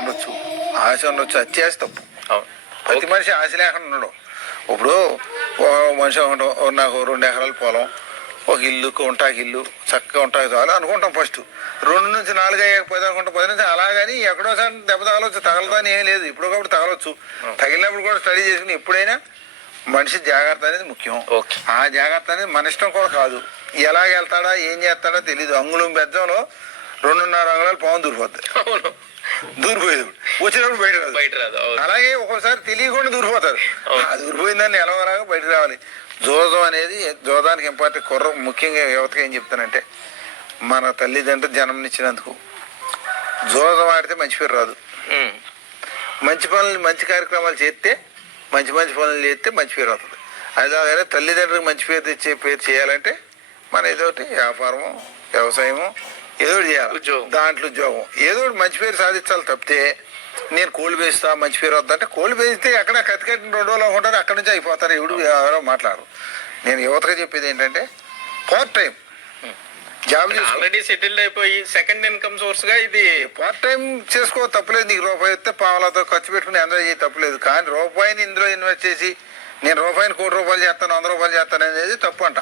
ఉండొచ్చు, అత్యాశ తప్పు. ప్రతి మనిషి ఆశ లేకుండా ఉండడం. ఇప్పుడు మనిషి నాకు 2 ఎకరాల పొలం, ఒక ఇల్లు, ఉంటాకి ఇల్లు చక్కగా ఉంటాకి చాలు అనుకుంటాం. ఫస్ట్ 2 నుంచి 4 అయ్యకపోతే అనుకుంటాం. 10 నుంచి అలాగని ఎక్కడోసారి దెబ్బ తగలవచ్చు, తగలదని ఏం లేదు. ఇప్పుడు కాబట్టి తగలవచ్చు. తగిలినప్పుడు కూడా స్టడీ చేసుకుని ఎప్పుడైనా మనిషి జాగ్రత్త అనేది ముఖ్యం. ఆ జాగ్రత్త అనేది మన ఇష్టం కూడా కాదు. ఎలాగ వెళ్తాడా ఏం చేస్తాడో తెలీదు. అంగుళం బెజ్జంలో 2.5 అంగుళాలు పాము దూరిపోద్ది. దూరిపోయేది వచ్చినప్పుడు బయట రాదు. అలాగే ఒక్కోసారి తెలియకుండా దూరిపోతారు. ఆ దూరిపోయిందాన్ని ఎలాగోలాగా బయటకు రావాలి. జోదం అనేది, జోదానికి ఇంపార్టెంట్. ముఖ్యంగా యువతకి ఏం చెప్తానంటే, మన తల్లిదండ్రులు జన్మనిచ్చినందుకు జోదం ఆడితే మంచి పేరు రాదు. మంచి కార్యక్రమాలు చేస్తే, మంచి పనులు చేస్తే మంచి పేరు అవుతుంది. అలాగే తల్లిదండ్రులకు మంచి పేరు తెచ్చే పేరు చేయాలంటే మన ఏదోటి వ్యాపారము, వ్యవసాయము ఏదో చేయాలి. దాంట్లో ఉద్యోగం ఏదో మంచి పేరు సాధించాలి. తప్పితే నేను కోళ్ళు వేస్తా మంచి పేరు వద్దంటే, కోళ్ళు వేస్తే ఎక్కడ కత్తికట్టిన 2 రోజులు ఉంటారు, అక్కడి నుంచి అయిపోతారు. ఎవరో మాట్లాడరు. నేను యువతగా చెప్పేది ఏంటంటే, part time job already settled అయిపోయి సెకండ్ ఇన్కమ్ సోర్స్ గా ఇది పార్ట్ టైం చేసుకో, తప్పలేదు. నీకు రూపాయి ఇస్తే పావులతో ఖర్చు పెట్టుకుని ఎంజాయ్ చేయి, తప్పలేదు. కానీ రూపాయిని ఇందులో ఇన్వెస్ట్ చేసి నేను రూపాయిని 1 కోటి రూపాయలు చేస్తాను, 100 రూపాయలు చేస్తాను అనేది తప్పు అంట.